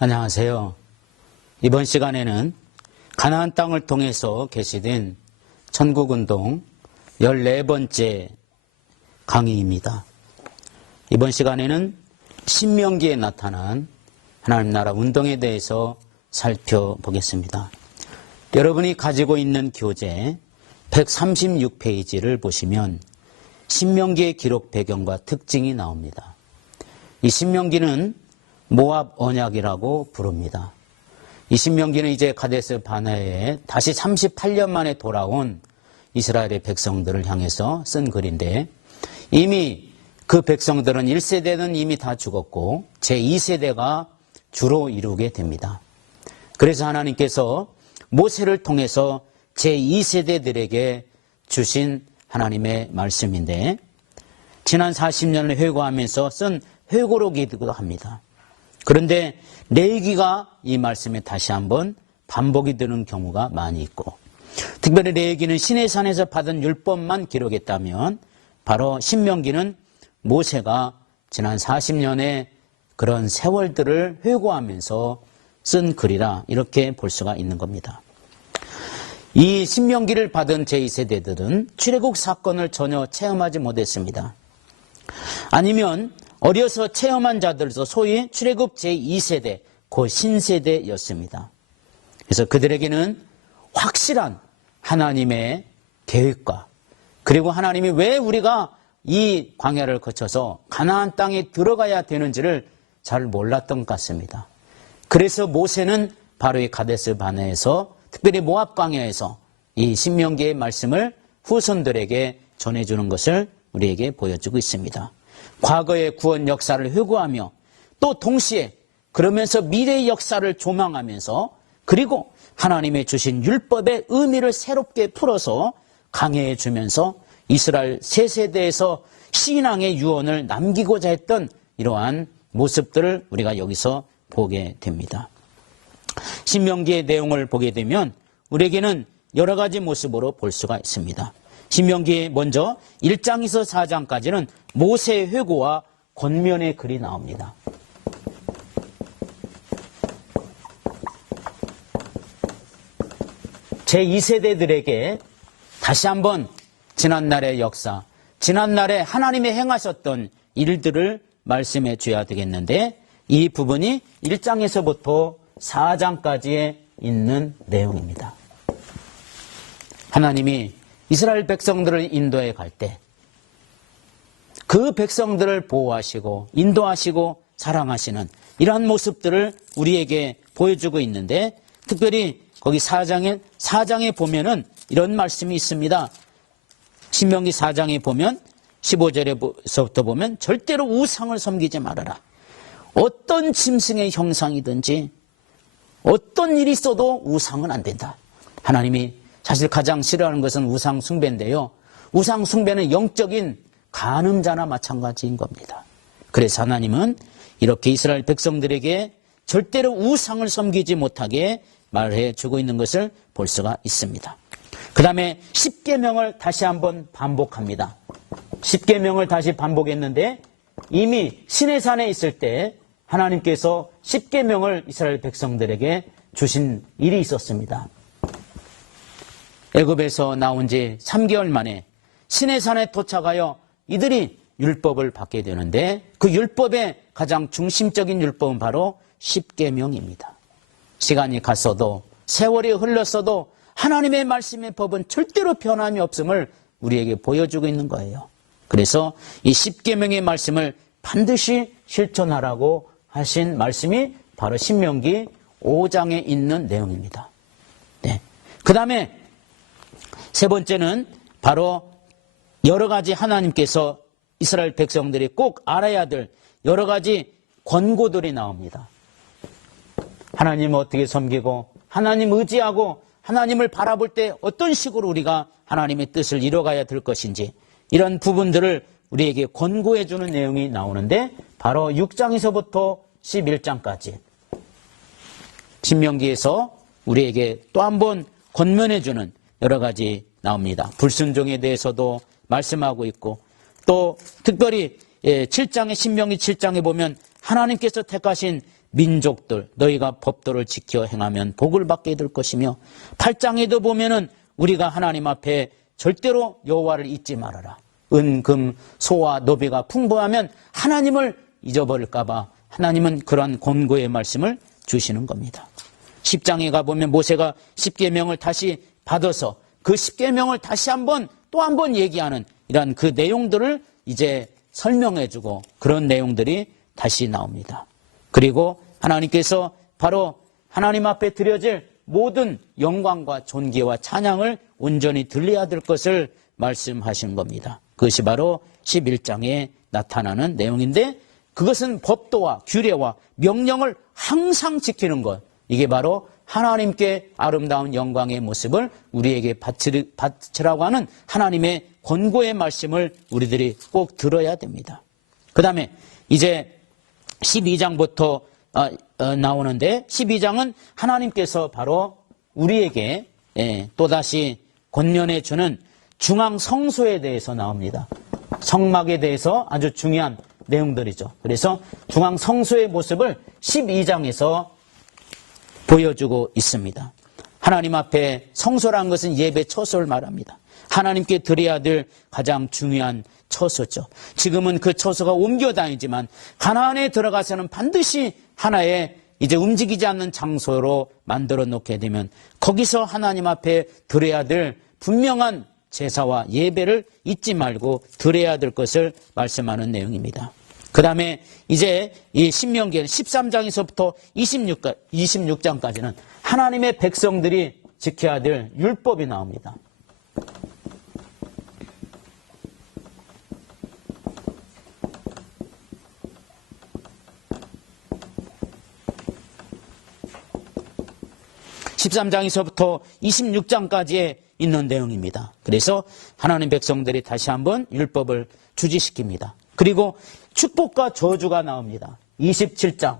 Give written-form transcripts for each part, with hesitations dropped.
안녕하세요. 이번 시간에는 가나안 땅을 통해서 계시된 천국운동 14번째 강의입니다. 이번 시간에는 신명기에 나타난 하나님 나라 운동에 대해서 살펴보겠습니다. 여러분이 가지고 있는 교재 136페이지를 보시면 신명기의 기록 배경과 특징이 나옵니다. 이 신명기는 모압 언약이라고 부릅니다. 이 신명기는 이제 가데스 바네아에 다시 38년 만에 돌아온 이스라엘의 백성들을 향해서 쓴 글인데, 이미 그 백성들은 1세대는 이미 다 죽었고 제2세대가 주로 이루게 됩니다. 그래서 하나님께서 모세를 통해서 제2세대들에게 주신 하나님의 말씀인데, 지난 40년을 회고하면서 쓴 회고록이기도 합니다. 그런데 레위기가 이 말씀에 다시 한번 반복이 되는 경우가 많이 있고, 특별히 레위기는 시내산에서 받은 율법만 기록했다면 바로 신명기는 모세가 지난 40년의 그런 세월들을 회고하면서 쓴 글이라 이렇게 볼 수가 있는 겁니다. 이 신명기를 받은 제2세대들은 출애굽 사건을 전혀 체험하지 못했습니다. 아니면 어려서 체험한 자들도 소위 출애굽 제2세대, 그 신세대였습니다. 그래서 그들에게는 확실한 하나님의 계획과, 그리고 하나님이 왜 우리가 이 광야를 거쳐서 가나안 땅에 들어가야 되는지를 잘 몰랐던 것 같습니다. 그래서 모세는 바로 이 가데스 바네아에서, 특별히 모압 광야에서 이 신명기의 말씀을 후손들에게 전해주는 것을 우리에게 보여주고 있습니다. 과거의 구원 역사를 회고하며 또 동시에 그러면서 미래의 역사를 조망하면서, 그리고 하나님의 주신 율법의 의미를 새롭게 풀어서 강해해 주면서 이스라엘 세 세대에서 신앙의 유언을 남기고자 했던 이러한 모습들을 우리가 여기서 보게 됩니다. 신명기의 내용을 보게 되면 우리에게는 여러 가지 모습으로 볼 수가 있습니다. 신명기에 먼저 1장에서 4장까지는 모세의 회고와 권면의 글이 나옵니다. 제2세대들에게 다시 한번 지난날의 역사, 지난날에 하나님이 행하셨던 일들을 말씀해 줘야 되겠는데, 이 부분이 1장에서부터 4장까지에 있는 내용입니다. 하나님이 이스라엘 백성들을 인도해 갈 때 그 백성들을 보호하시고 인도하시고 사랑하시는 이러한 모습들을 우리에게 보여주고 있는데, 특별히 거기 4장에 보면은 이런 말씀이 있습니다. 신명기 4장에 보면 15절에서부터 보면 절대로 우상을 섬기지 말아라. 어떤 짐승의 형상이든지 어떤 일이 있어도 우상은 안 된다. 하나님이 사실 가장 싫어하는 것은 우상 숭배인데요. 우상 숭배는 영적인 간음자나 마찬가지인 겁니다. 그래서 하나님은 이렇게 이스라엘 백성들에게 절대로 우상을 섬기지 못하게 말해 주고 있는 것을 볼 수가 있습니다. 그 다음에 10계명을 다시 한번 반복합니다. 10계명을 다시 반복했는데, 이미 시내산에 있을 때 하나님께서 10계명을 이스라엘 백성들에게 주신 일이 있었습니다. 애굽에서 나온 지 3개월 만에 시내산에 도착하여 이들이 율법을 받게 되는데, 그 율법의 가장 중심적인 율법은 바로 10계명입니다. 시간이 갔어도 세월이 흘렀어도 하나님의 말씀의 법은 절대로 변함이 없음을 우리에게 보여주고 있는 거예요. 그래서 이 10계명의 말씀을 반드시 실천하라고 하신 말씀이 바로 신명기 5장에 있는 내용입니다. 네. 그 다음에 세 번째는 바로 여러 가지 하나님께서 이스라엘 백성들이 꼭 알아야 될 여러 가지 권고들이 나옵니다. 하나님을 어떻게 섬기고 하나님 의지하고 하나님을 바라볼 때 어떤 식으로 우리가 하나님의 뜻을 이뤄가야 될 것인지, 이런 부분들을 우리에게 권고해 주는 내용이 나오는데, 바로 6장에서부터 11장까지 신명기에서 우리에게 또 한 번 권면해 주는 여러 가지 나옵니다. 불순종에 대해서도 말씀하고 있고, 또 특별히 7장의 신명기 7장에 보면 하나님께서 택하신 민족들 너희가 법도를 지켜 행하면 복을 받게 될 것이며 8장에도 보면은 우리가 하나님 앞에 절대로 여호와를 잊지 말아라. 은, 금, 소와 노비가 풍부하면 하나님을 잊어버릴까 봐 하나님은 그러한 권고의 말씀을 주시는 겁니다. 10장에 가보면 모세가 10계명을 다시 받아서 그 10계명을 다시 또 한 번 얘기하는 이러한 그 내용들을 이제 설명해주고 그런 내용들이 다시 나옵니다. 그리고 하나님께서 바로 하나님 앞에 드려질 모든 영광과 존귀와 찬양을 온전히 들려야 될 것을 말씀하신 겁니다. 그것이 바로 11장에 나타나는 내용인데 그것은 법도와 규례와 명령을 항상 지키는 것. 이게 바로 하나님께 아름다운 영광의 모습을 우리에게 바치라고 하는 하나님의 권고의 말씀을 우리들이 꼭 들어야 됩니다. 그 다음에 이제 12장부터 나오는데 12장은 하나님께서 바로 우리에게 또다시 권면해 주는 중앙 성소에 대해서 나옵니다. 성막에 대해서 아주 중요한 내용들이죠. 그래서 중앙 성소의 모습을 12장에서 보여주고 있습니다. 하나님 앞에 성소라는 것은 예배 처소를 말합니다. 하나님께 드려야 될 가장 중요한 처소죠. 지금은 그 처소가 옮겨 다니지만 가나안에 들어가서는 반드시 하나의 이제 움직이지 않는 장소로 만들어 놓게 되면 거기서 하나님 앞에 드려야 될 분명한 제사와 예배를 잊지 말고 드려야 될 것을 말씀하는 내용입니다. 그 다음에 이제 이 신명기는 13장에서부터 26장까지는 하나님의 백성들이 지켜야 될 율법이 나옵니다. (13장에서부터) (26장까지에) 있는 내용입니다. 그래서 하나님 백성들이 다시 한번 율법을 주지시킵니다. 그리고 축복과 저주가 나옵니다. 27장.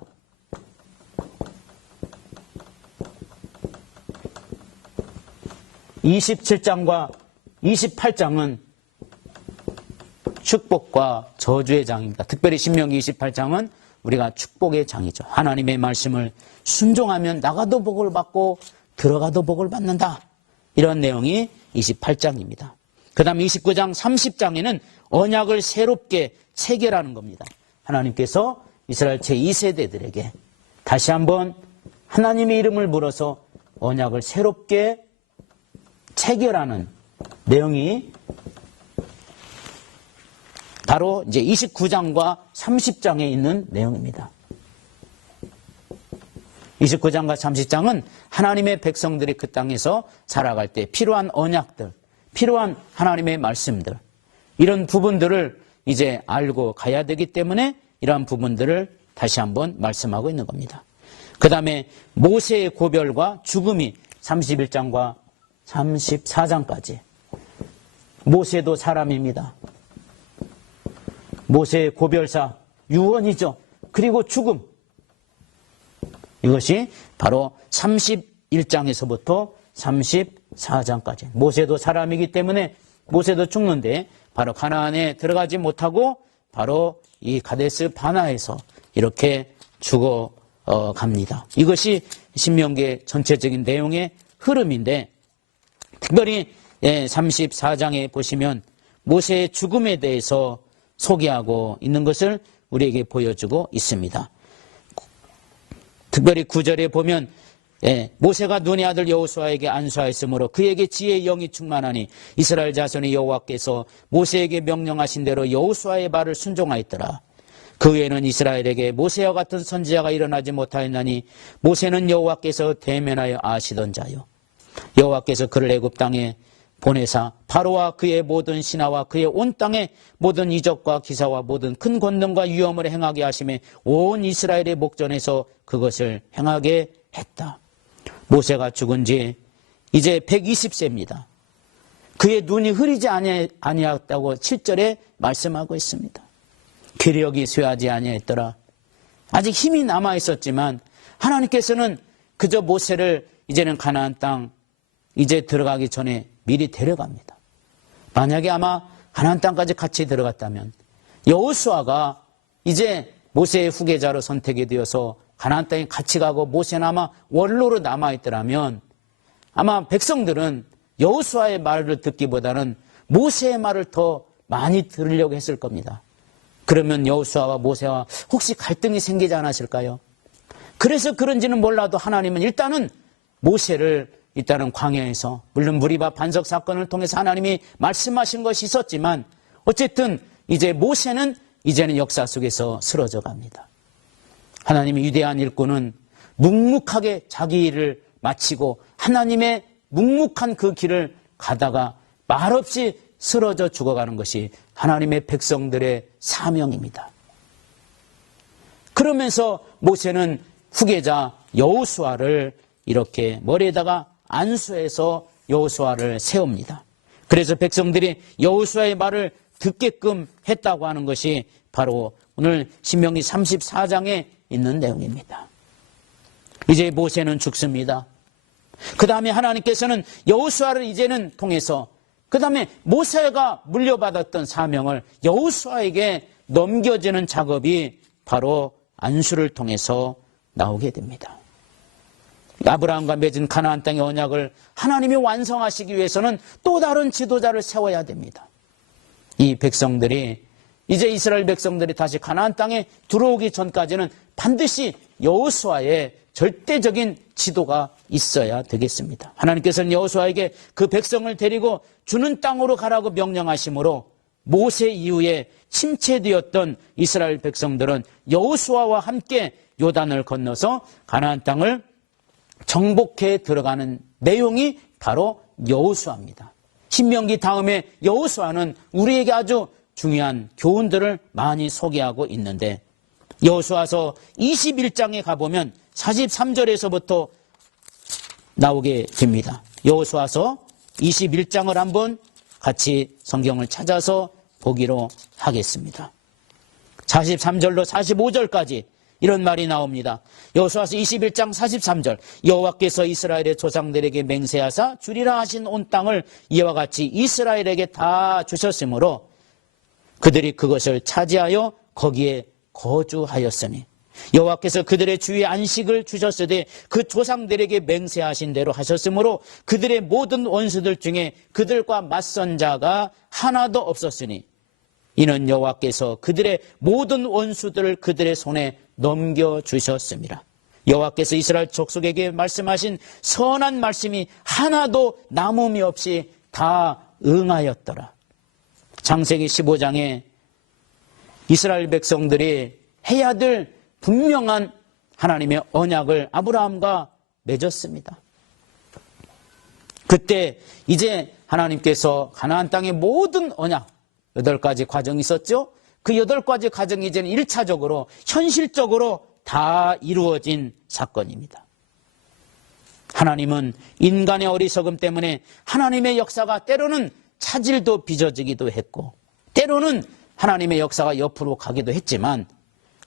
(27장과) (28장은) 축복과 저주의 장입니다. 특별히 신명기 28장은 우리가 축복의 장이죠. 하나님의 말씀을 순종하면 나가도 복을 받고 들어가도 복을 받는다. 이런 내용이 28장입니다. 그 다음 29장 30장에는 언약을 새롭게 체결하는 겁니다. 하나님께서 이스라엘 제2세대들에게 다시 한번 하나님의 이름을 물어서 언약을 새롭게 체결하는 내용이 바로 이제 29장과 30장에 있는 내용입니다. 29장과 30장은 하나님의 백성들이 그 땅에서 살아갈 때 필요한 언약들, 필요한 하나님의 말씀들, 이런 부분들을 이제 알고 가야 되기 때문에 이러한 부분들을 다시 한번 말씀하고 있는 겁니다. 그 다음에 모세의 고별과 죽음이 31장과 34장까지. 모세도 사람입니다. 모세의 고별사, 유언이죠. 그리고 죽음. 이것이 바로 31장에서부터 34장까지. 모세도 사람이기 때문에 모세도 죽는데 바로 가나안에 들어가지 못하고 바로 이 가데스 바나에서 이렇게 죽어갑니다. 이것이 신명기의 전체적인 내용의 흐름인데 특별히 34장에 보시면 모세의 죽음에 대해서 소개하고 있는 것을 우리에게 보여주고 있습니다. 특별히 9절에 보면 모세가 눈의 아들 여호수아에게 안수하였으므로 그에게 지혜의 영이 충만하니 이스라엘 자손이 여호와께서 모세에게 명령하신 대로 여호수아의 말을 순종하였더라. 그 후에는 이스라엘에게 모세와 같은 선지자가 일어나지 못하였나니 모세는 여호와께서 대면하여 아시던 자요. 여호와께서 그를 애굽 땅에 보내사 바로와 그의 모든 신하와 그의 온 땅에 모든 이적과 기사와 모든 큰 권능과 위엄을 행하게 하심에 온 이스라엘의 목전에서 그것을 행하게 했다. 모세가 죽은 지 이제 120세입니다. 그의 눈이 흐리지 아니하였다고 7절에 말씀하고 있습니다. 기력이 쇠하지 아니하였더라. 아직 힘이 남아있었지만 하나님께서는 그저 모세를 이제는 가나안 땅 이제 들어가기 전에 미리 데려갑니다. 만약에 아마 가나안 땅까지 같이 들어갔다면 여호수아가 이제 모세의 후계자로 선택이 되어서 가나안 땅에 같이 가고 모세는 아마 원로로 남아있더라면 아마 백성들은 여호수아의 말을 듣기보다는 모세의 말을 더 많이 들으려고 했을 겁니다. 그러면 여호수아와 모세와 혹시 갈등이 생기지 않았을까요? 그래서 그런지는 몰라도 하나님은 일단은 모세를 일단은 광야에서, 물론 무리바 반석 사건을 통해서 하나님이 말씀하신 것이 있었지만 어쨌든 이제 모세는 이제는 역사 속에서 쓰러져 갑니다. 하나님의 위대한 일꾼은 묵묵하게 자기 일을 마치고 하나님의 묵묵한 그 길을 가다가 말없이 쓰러져 죽어가는 것이 하나님의 백성들의 사명입니다. 그러면서 모세는 후계자 여호수아를 이렇게 머리에다가 안수해서 여호수아를 세웁니다. 그래서 백성들이 여호수아의 말을 듣게끔 했다고 하는 것이 바로 오늘 신명기 34장에 있는 내용입니다. 이제 모세는 죽습니다. 그 다음에 하나님께서는 여호수아를 이제는 통해서 그 다음에 모세가 물려받았던 사명을 여호수아에게 넘겨지는 작업이 바로 안수를 통해서 나오게 됩니다. 아브라함과 맺은 가나안 땅의 언약을 하나님이 완성하시기 위해서는 또 다른 지도자를 세워야 됩니다. 이 백성들이 이제 이스라엘 백성들이 다시 가나안 땅에 들어오기 전까지는 반드시 여호수아의 절대적인 지도가 있어야 되겠습니다. 하나님께서는 여호수아에게 그 백성을 데리고 주는 땅으로 가라고 명령하심으로 모세 이후에 침체되었던 이스라엘 백성들은 여호수아와 함께 요단을 건너서 가나안 땅을 정복해 들어가는 내용이 바로 여호수아입니다. 신명기 다음에 여호수아는 우리에게 아주 중요한 교훈들을 많이 소개하고 있는데 여호수아서 21장에 가보면 43절에서부터 나오게 됩니다. 여호수아서 21장을 한번 같이 성경을 찾아서 보기로 하겠습니다. 43절로 45절까지 이런 말이 나옵니다. 여호수아서 21장 43절 여호와께서 이스라엘의 조상들에게 맹세하사 주리라 하신 온 땅을 이와 같이 이스라엘에게 다 주셨으므로 그들이 그것을 차지하여 거기에 거주하였으니 여호와께서 그들의 주의 안식을 주셨으되 그 조상들에게 맹세하신 대로 하셨으므로 그들의 모든 원수들 중에 그들과 맞선 자가 하나도 없었으니 이는 여호와께서 그들의 모든 원수들을 그들의 손에 넘겨주셨습니다. 여호와께서 이스라엘 족속에게 말씀하신 선한 말씀이 하나도 남음이 없이 다 응하였더라. 창세기 15장에 이스라엘 백성들이 해야 될 분명한 하나님의 언약을 아브라함과 맺었습니다. 그때 이제 하나님께서 가나안 땅의 모든 언약 8가지 과정이 있었죠. 그 8가지 과정이 이제는 1차적으로 현실적으로 다 이루어진 사건입니다. 하나님은 인간의 어리석음 때문에 하나님의 역사가 때로는 차질도 빚어지기도 했고 때로는 하나님의 역사가 옆으로 가기도 했지만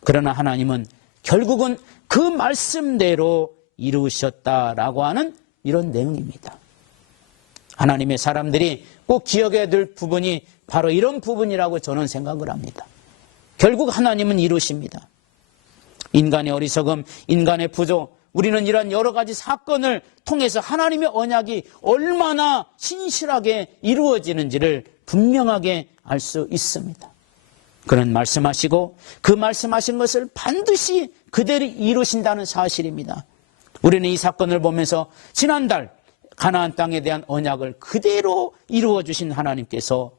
그러나 하나님은 결국은 그 말씀대로 이루셨다라고 하는 이런 내용입니다. 하나님의 사람들이 꼭 기억해야 될 부분이 바로 이런 부분이라고 저는 생각을 합니다. 결국 하나님은 이루십니다. 인간의 어리석음, 인간의 부족, 우리는 이런 여러 가지 사건을 통해서 하나님의 언약이 얼마나 신실하게 이루어지는지를 분명하게 알 수 있습니다. 그는 말씀하시고 그 말씀하신 것을 반드시 그대로 이루신다는 사실입니다. 우리는 이 사건을 보면서 지난달 가나안 땅에 대한 언약을 그대로 이루어 주신 하나님께서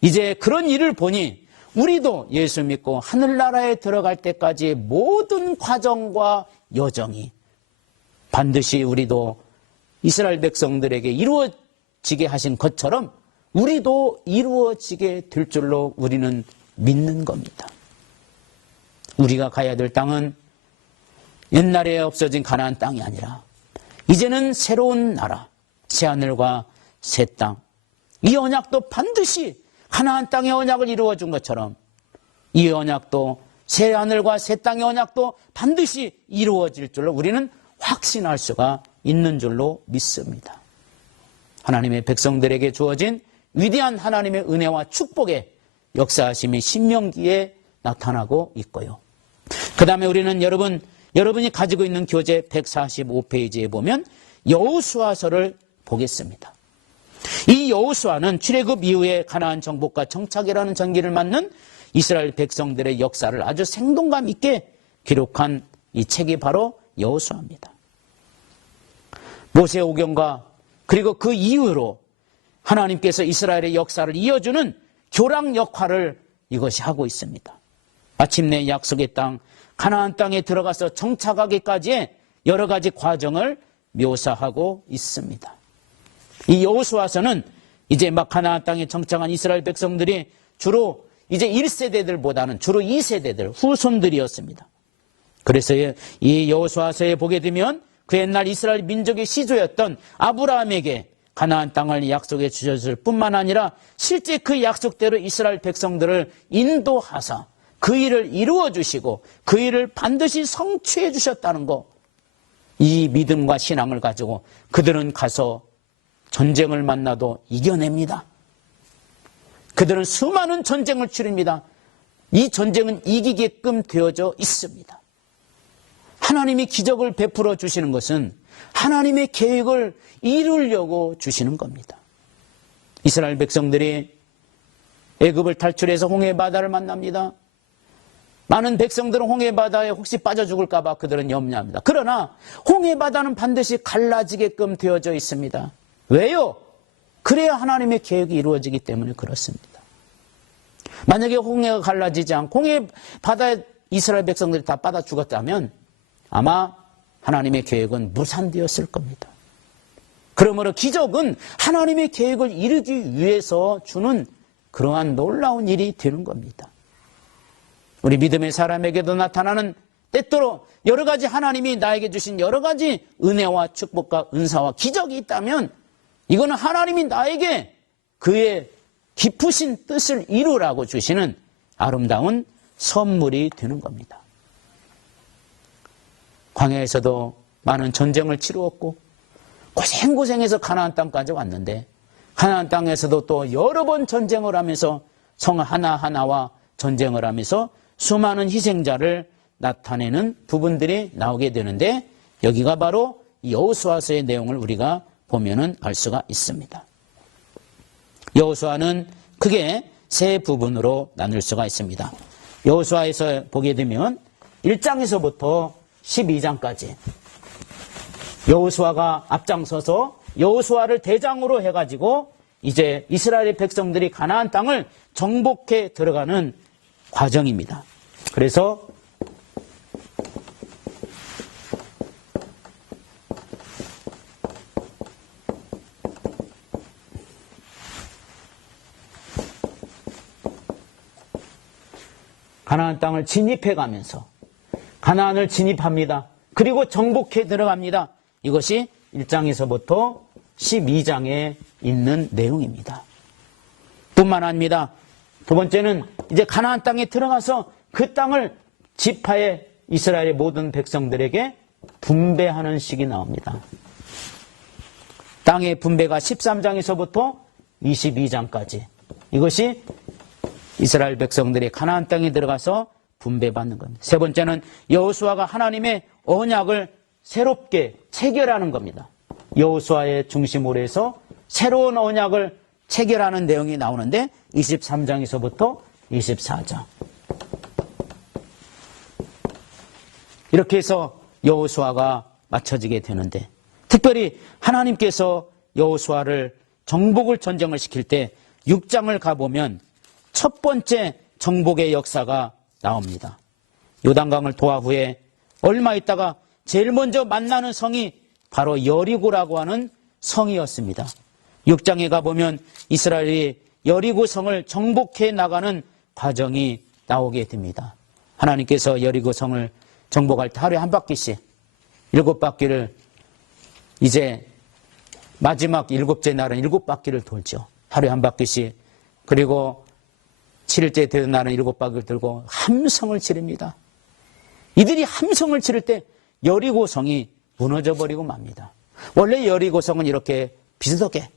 이제 그런 일을 보니 우리도 예수 믿고 하늘나라에 들어갈 때까지의 모든 과정과 여정이 반드시 우리도 이스라엘 백성들에게 이루어지게 하신 것처럼 우리도 이루어지게 될 줄로 우리는 믿는 겁니다. 우리가 가야 될 땅은 옛날에 없어진 가나안 땅이 아니라 이제는 새로운 나라, 새하늘과 새 땅. 이 언약도 반드시 가나안 땅의 언약을 이루어준 것처럼 이 언약도 새하늘과 새 땅의 언약도 반드시 이루어질 줄로 우리는 확신할 수가 있는 줄로 믿습니다. 하나님의 백성들에게 주어진 위대한 하나님의 은혜와 축복의 역사하심이 신명기에 나타나고 있고요. 그 다음에 우리는 여러분 여러분이 가지고 있는 교재 145페이지에 보면 여호수아서를 보겠습니다. 이 여호수아는 출애굽 이후에 가나안 정복과 정착이라는 전기를 맞는 이스라엘 백성들의 역사를 아주 생동감 있게 기록한 이 책이 바로 여호수아입니다. 모세 오경과 그리고 그 이후로 하나님께서 이스라엘의 역사를 이어주는 교랑 역할을 이것이 하고 있습니다. 마침내 약속의 땅 가나안 땅에 들어가서 정착하기까지의 여러 가지 과정을 묘사하고 있습니다. 이 여호수아서는 이제 막 가나안 땅에 정착한 이스라엘 백성들이 주로 이제 1세대들보다는 주로 2세대들, 후손들이었습니다. 그래서 이 여호수아서에 보게 되면 그 옛날 이스라엘 민족의 시조였던 아브라함에게 가나안 땅을 약속해 주셨을 뿐만 아니라 실제 그 약속대로 이스라엘 백성들을 인도하사 그 일을 이루어 주시고 그 일을 반드시 성취해 주셨다는 것, 이 믿음과 신앙을 가지고 그들은 가서 전쟁을 만나도 이겨냅니다. 그들은 수많은 전쟁을 치릅니다. 이 전쟁은 이기게끔 되어져 있습니다. 하나님이 기적을 베풀어 주시는 것은 하나님의 계획을 이루려고 주시는 겁니다. 이스라엘 백성들이 애굽을 탈출해서 홍해 바다를 만납니다. 많은 백성들은 홍해 바다에 혹시 빠져 죽을까 봐 그들은 염려합니다. 그러나 홍해 바다는 반드시 갈라지게끔 되어져 있습니다. 왜요? 그래야 하나님의 계획이 이루어지기 때문에 그렇습니다. 만약에 홍해가 갈라지지 않고 홍해 바다에 이스라엘 백성들이 다 빠져 죽었다면 아마 하나님의 계획은 무산되었을 겁니다. 그러므로 기적은 하나님의 계획을 이루기 위해서 주는 그러한 놀라운 일이 되는 겁니다. 우리 믿음의 사람에게도 나타나는 때때로 여러 가지 하나님이 나에게 주신 여러 가지 은혜와 축복과 은사와 기적이 있다면 이거는 하나님이 나에게 그의 깊으신 뜻을 이루라고 주시는 아름다운 선물이 되는 겁니다. 광야에서도 많은 전쟁을 치루었고 고생고생해서 가나안 땅까지 왔는데 가나안 땅에서도 또 여러 번 전쟁을 하면서 성 하나하나와 전쟁을 하면서 수많은 희생자를 나타내는 부분들이 나오게 되는데 여기가 바로 여호수아서의 내용을 우리가 보면은 알 수가 있습니다. 여호수아는 크게 세 부분으로 나눌 수가 있습니다. 여호수아에서 보게 되면 1장에서부터 12장까지 여호수아가 앞장서서 여호수아를 대장으로 해가지고 이제 이스라엘 백성들이 가나안 땅을 정복해 들어가는 과정입니다. 그래서 가나안 땅을 진입해 가면서 가나안을 진입합니다. 그리고 정복해 들어갑니다. 이것이 1장에서부터 12장에 있는 내용입니다. 뿐만 아닙니다. 두 번째는 이제 가나안 땅에 들어가서 그 땅을 지파의 이스라엘의 모든 백성들에게 분배하는 식이 나옵니다. 땅의 분배가 13장에서부터 22장까지 이것이 이스라엘 백성들이 가나안 땅에 들어가서 분배받는 겁니다. 세 번째는 여호수아가 하나님의 언약을 새롭게 체결하는 겁니다. 여호수아의 중심으로 해서 새로운 언약을 체결하는 내용이 나오는데 23장에서부터 24장 이렇게 해서 여호수아가 맞춰지게 되는데 특별히 하나님께서 여호수아를 정복을 전쟁을 시킬 때 6장을 가보면 첫 번째 정복의 역사가 나옵니다. 요단강을 도하 후에 얼마 있다가 제일 먼저 만나는 성이 바로 여리고라고 하는 성이었습니다. 6장에 가보면 이스라엘이 여리고 성을 정복해 나가는 과정이 나오게 됩니다. 하나님께서 여리고 성을 정복할 때 하루에 한 바퀴씩 7바퀴를 이제 마지막 7째 날은 7바퀴를 돌죠. 하루에 한 바퀴씩. 그리고 7일째 되는 날은 7바퀴를 들고 함성을 지릅니다. 이들이 함성을 지를 때 여리고성이 무너져버리고 맙니다. 원래 여리고성은 이렇게 비스듬하게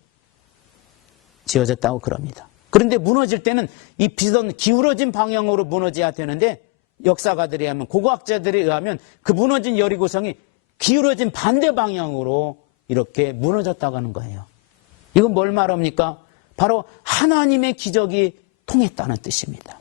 지어졌다고 그럽니다. 그런데 무너질 때는 이 비스듬 기울어진 방향으로 무너져야 되는데 역사가들에 의하면, 고고학자들에 의하면 그 무너진 여리고성이 기울어진 반대 방향으로 이렇게 무너졌다고 하는 거예요. 이건 뭘 말합니까? 바로 하나님의 기적이 통했다는 뜻입니다.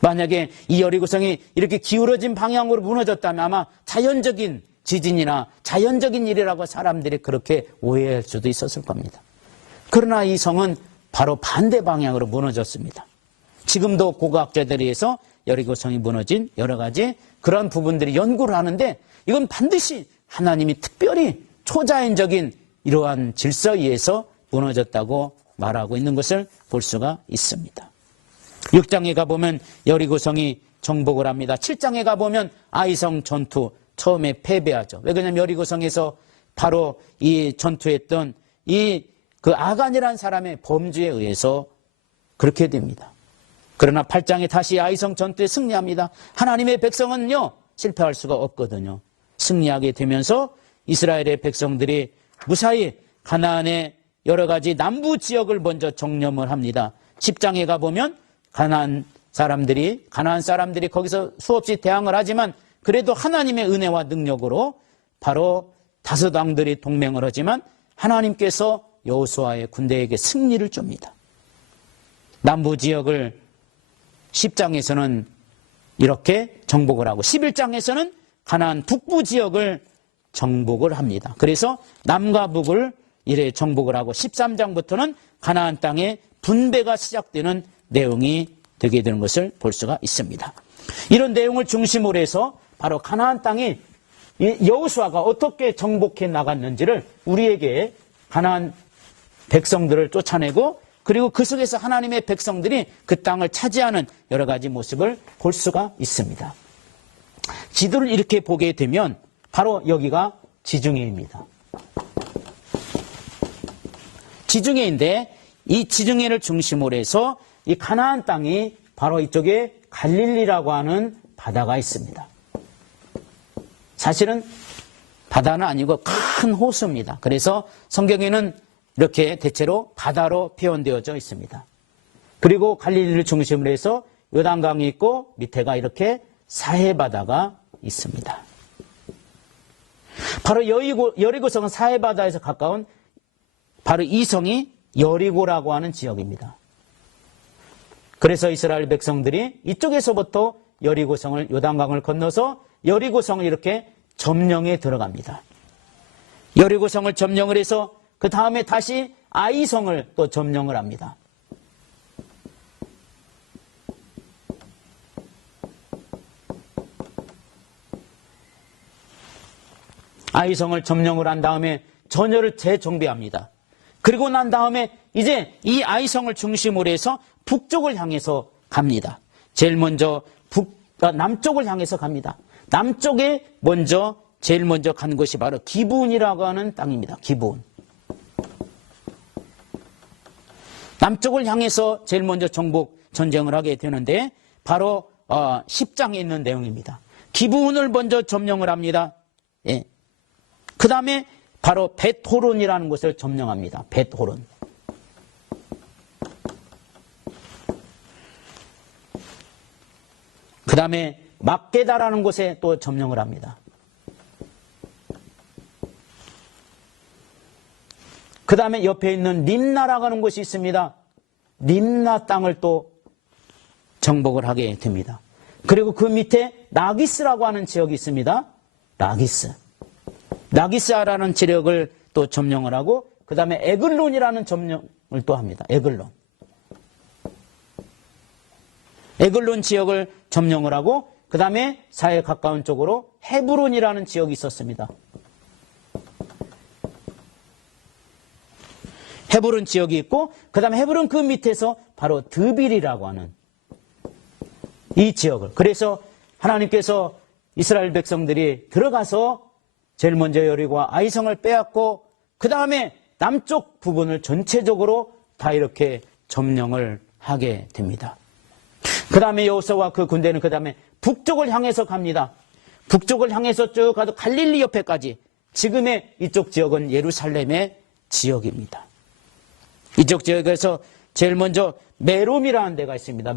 만약에 이 여리고성이 이렇게 기울어진 방향으로 무너졌다면 아마 자연적인 지진이나 자연적인 일이라고 사람들이 그렇게 오해할 수도 있었을 겁니다. 그러나 이 성은 바로 반대 방향으로 무너졌습니다. 지금도 고고학자들에 의해서 여리고성이 무너진 여러 가지 그런 부분들이 연구를 하는데 이건 반드시 하나님이 특별히 초자연적인 이러한 질서에 의해서 무너졌다고 말하고 있는 것을 볼 수가 있습니다. 6장에 가보면 여리고성이 정복을 합니다. 7장에 가보면 아이성 전투 처음에 패배하죠. 왜 그러냐면 여리고성에서 바로 이 전투했던 그 아간이라는 사람의 범죄에 의해서 그렇게 됩니다. 그러나 8장에 다시 아이성 전투에 승리합니다. 하나님의 백성은요 실패할 수가 없거든요. 승리하게 되면서 이스라엘의 백성들이 무사히 가나안의 여러 가지 남부 지역을 먼저 정념을 합니다. 10장에 가보면 가나안 사람들이 거기서 수없이 대항을 하지만 그래도 하나님의 은혜와 능력으로 바로 다섯 왕들이 동맹을 하지만 하나님께서 여호수아의 군대에게 승리를 줍니다. 남부 지역을 10장에서는 이렇게 정복을 하고 11장에서는 가나안 북부 지역을 정복을 합니다. 그래서 남과 북을 이래 정복을 하고 13장부터는 가나안 땅의 분배가 시작되는 내용이 되게 되는 것을 볼 수가 있습니다. 이런 내용을 중심으로 해서 바로 가나안 땅이 여호수아가 어떻게 정복해 나갔는지를 우리에게 가나안 백성들을 쫓아내고 그리고 그 속에서 하나님의 백성들이 그 땅을 차지하는 여러 가지 모습을 볼 수가 있습니다. 지도를 이렇게 보게 되면 바로 여기가 지중해입니다. 지중해인데 이 지중해를 중심으로 해서 이 가나안 땅이 바로 이쪽에 갈릴리라고 하는 바다가 있습니다. 사실은 바다는 아니고 큰 호수입니다. 그래서 성경에는 이렇게 대체로 바다로 표현되어져 있습니다. 그리고 갈릴리를 중심으로 해서 요단강이 있고 밑에가 이렇게 사해바다가 있습니다. 바로 여리고성은 사해바다에서 가까운 바로 이 성이 여리고라고 하는 지역입니다. 그래서 이스라엘 백성들이 이쪽에서부터 여리고성을 요단강을 건너서 여리고성을 이렇게 점령에 들어갑니다. 여리고성을 점령을 해서 그 다음에 다시 아이성을 또 점령을 합니다. 아이성을 점령을 한 다음에 전열을 재정비합니다. 그리고 난 다음에 이제 이 아이성을 중심으로 해서 북쪽을 향해서 갑니다. 제일 먼저 남쪽을 향해서 갑니다. 남쪽에 제일 먼저 간 것이 바로 기브온이라고 하는 땅입니다. 기브온. 남쪽을 향해서 제일 먼저 정복 전쟁을 하게 되는데 바로 10장에 있는 내용입니다. 기브온을 먼저 점령을 합니다. 예. 그 다음에 바로 벳호론이라는 곳을 점령합니다. 벳호론. 그 다음에 막게다라는 곳에 또 점령을 합니다. 그 다음에 옆에 있는 림나라고 하는 곳이 있습니다. 림나 땅을 또 정복을 하게 됩니다. 그리고 그 밑에 라기스라고 하는 지역이 있습니다. 라기스라는 지역을 또 점령을 하고 그 다음에 에글론이라는 점령을 또 합니다. 에글론 지역을 점령을 하고 그 다음에 사해에 가까운 쪽으로 헤브론이라는 지역이 있었습니다. 헤브론 지역이 있고 그 다음에 헤브론 그 밑에서 바로 드빌이라고 하는 이 지역을, 그래서 하나님께서 이스라엘 백성들이 들어가서 제일 먼저 여리고와 아이성을 빼앗고 그 다음에 남쪽 부분을 전체적으로 다 이렇게 점령을 하게 됩니다. 그 다음에 여호수아와 그 군대는 그 다음에 북쪽을 향해서 갑니다. 북쪽을 향해서 쭉 가도 갈릴리 옆에까지. 지금의 이쪽 지역은 예루살렘의 지역입니다. 이쪽 지역에서 제일 먼저 메롬이라는 데가 있습니다.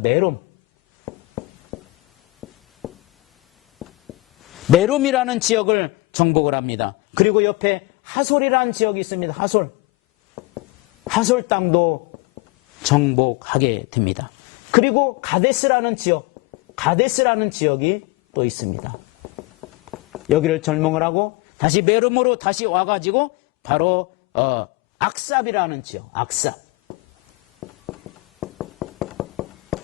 메룸이라는 지역을 정복을 합니다. 그리고 옆에 하솔이라는 지역이 있습니다. 하솔 땅도 정복하게 됩니다. 그리고 가데스라는 지역이 또 있습니다. 여기를 점령을 하고 다시 메룸으로 다시 와가지고 바로 악삽이라는 지역,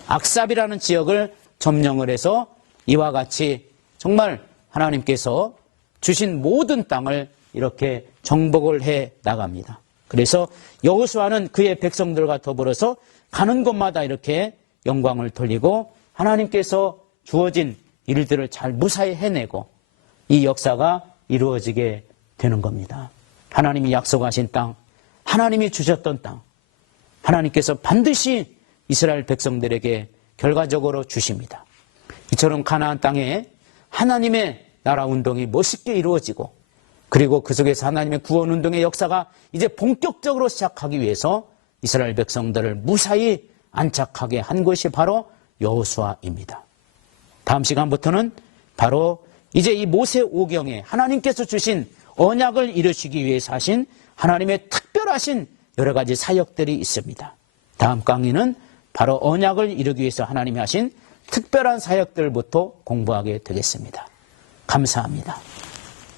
악삽이라는 지역을 점령을 해서 이와 같이 정말 하나님께서 주신 모든 땅을 이렇게 정복을 해 나갑니다. 그래서 여호수아는 그의 백성들과 더불어서 가는 곳마다 이렇게 영광을 돌리고 하나님께서 주어진 일들을 잘 무사히 해내고 이 역사가 이루어지게 되는 겁니다. 하나님이 약속하신 땅, 하나님이 주셨던 땅, 하나님께서 반드시 이스라엘 백성들에게 결과적으로 주십니다. 이처럼 가나안 땅에 하나님의 나라 운동이 멋있게 이루어지고 그리고 그 속에서 하나님의 구원 운동의 역사가 이제 본격적으로 시작하기 위해서 이스라엘 백성들을 무사히 안착하게 한 것이 바로 여호수아입니다. 다음 시간부터는 바로 이제 이 모세오경에 하나님께서 주신 언약을 이루시기 위해서 하신 하나님의 특별하신 여러 가지 사역들이 있습니다. 다음 강의는 바로 언약을 이루기 위해서 하나님이 하신 특별한 사역들부터 공부하게 되겠습니다. 감사합니다.